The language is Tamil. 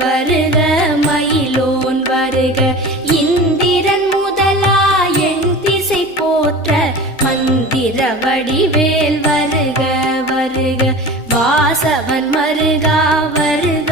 வருக மயிலோன் வருக இந்திரன் முதலா என் திசை போற்ற மந்திர வடிவேல் வருக வருக வாசவன் மருகா வருக